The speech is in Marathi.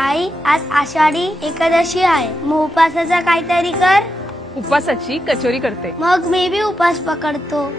आई आज आषाढी एकादशी आहे, मग उपासाचा काहीतरी कर. उपवासाची कचोरी करते. मग मी बी उपास पकडतो.